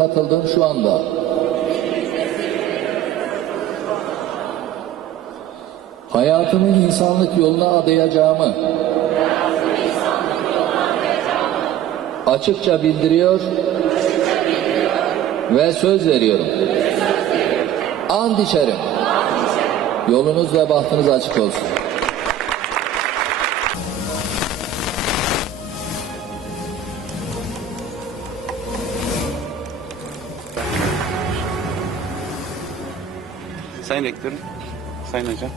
katıldım şu anda. Hayatımı insanlık yoluna adayacağımı açıkça bildiriyor ve söz veriyorum. And içerim. Yolunuz ve bahtınız açık olsun. Sayın Rektörüm, Sayın Hocam.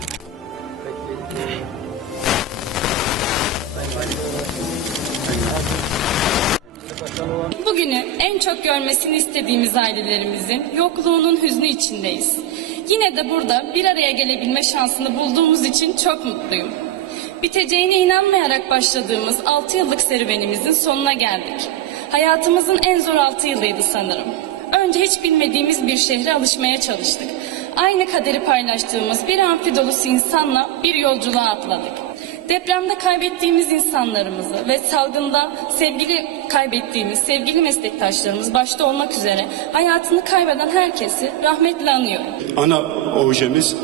Bugünü en çok görmesini istediğimiz ailelerimizin yokluğunun hüznü içindeyiz. Yine de burada bir araya gelebilme şansını bulduğumuz için çok mutluyum. Biteceğine inanmayarak başladığımız 6 yıllık serüvenimizin sonuna geldik. Hayatımızın en zor 6 yılıydı sanırım. Önce hiç bilmediğimiz bir şehre alışmaya çalıştık. Aynı kaderi paylaştığımız bir amfi dolusu insanla bir yolculuğa atladık. Depremde kaybettiğimiz insanlarımızı ve salgında sevgili kaybettiğimiz sevgili meslektaşlarımız başta olmak üzere hayatını kaybeden herkesi rahmetle anıyorum. Ana objemiz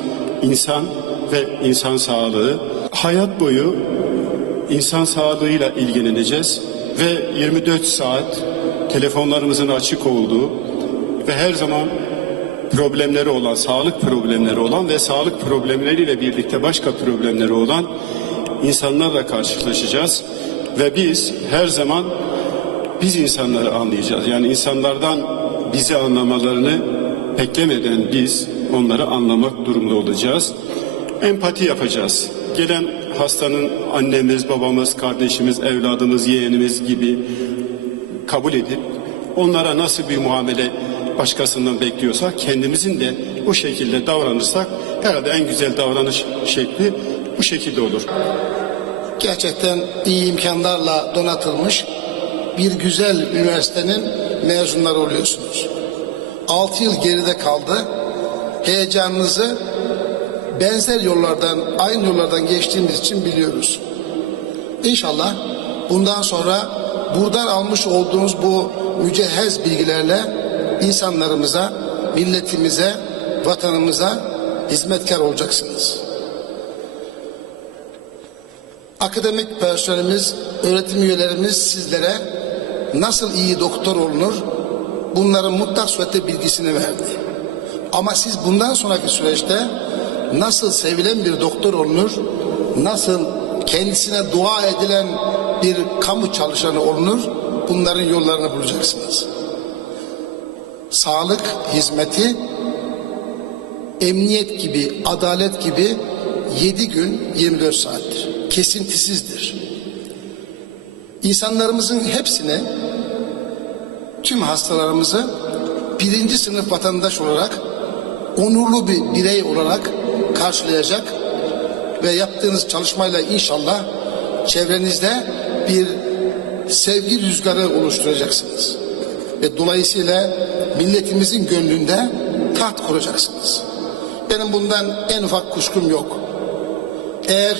insan ve insan sağlığı. Hayat boyu insan sağlığıyla ilgileneceğiz ve 24 saat telefonlarımızın açık olduğu ve her zaman problemleri olan, sağlık problemleri olan ve sağlık problemleriyle birlikte başka problemleri olan insanlarla karşılaşacağız ve biz her zaman biz insanları anlayacağız. Yani insanlardan bizi anlamalarını beklemeden biz onları anlamak durumda olacağız. Empati yapacağız. Gelen hastanın annemiz, babamız, kardeşimiz, evladımız, yeğenimiz gibi kabul edip onlara nasıl bir muamele başkasından bekliyorsak kendimizin de o şekilde davranırsak herhalde en güzel davranış şekli bu şekilde olur. gerçekten iyi imkanlarla donatılmış bir güzel üniversitenin mezunları oluyorsunuz. 6 yıl geride kaldı. Heyecanınızı benzer yollardan, aynı yollardan geçtiğimiz için biliyoruz. İnşallah bundan sonra buradan almış olduğunuz bu mücehhez bilgilerle insanlarımıza, milletimize, vatanımıza hizmetkar olacaksınız. Akademik personelimiz, öğretim üyelerimiz sizlere nasıl iyi doktor olunur bunların mutlak surette bilgisini verdi. Ama siz bundan sonraki süreçte nasıl sevilen bir doktor olunur, nasıl kendisine dua edilen bir kamu çalışanı olunur bunların yollarını bulacaksınız. Sağlık hizmeti emniyet gibi, adalet gibi 7 gün 24 saattir. Kesintisizdir. İnsanlarımızın hepsine tüm hastalarımızı birinci sınıf vatandaş olarak onurlu bir birey olarak karşılayacak ve yaptığınız çalışmayla inşallah çevrenizde bir sevgi rüzgarı oluşturacaksınız. Ve dolayısıyla milletimizin gönlünde taht kuracaksınız. Benim bundan en ufak kuşkum yok. Eğer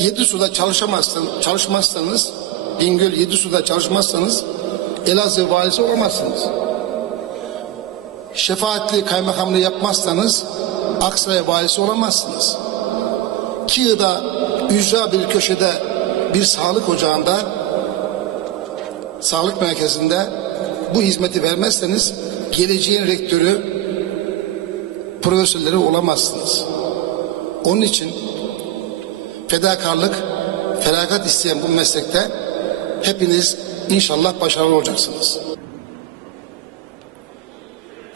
yedi suda çalışamazsanız, çalışmazsanız, Bingöl yedi suda çalışmazsanız Elazığ valisi olamazsınız. Şefaatli kaymakamlığı yapmazsanız Aksaray valisi olamazsınız. Kiğ'da ücra bir köşede bir sağlık ocağında sağlık merkezinde bu hizmeti vermezseniz geleceğin rektörü profesörleri olamazsınız. Onun için fedakarlık, feragat isteyen bu meslekte hepiniz inşallah başarılı olacaksınız.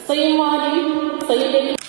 Sayın Valim, Sayın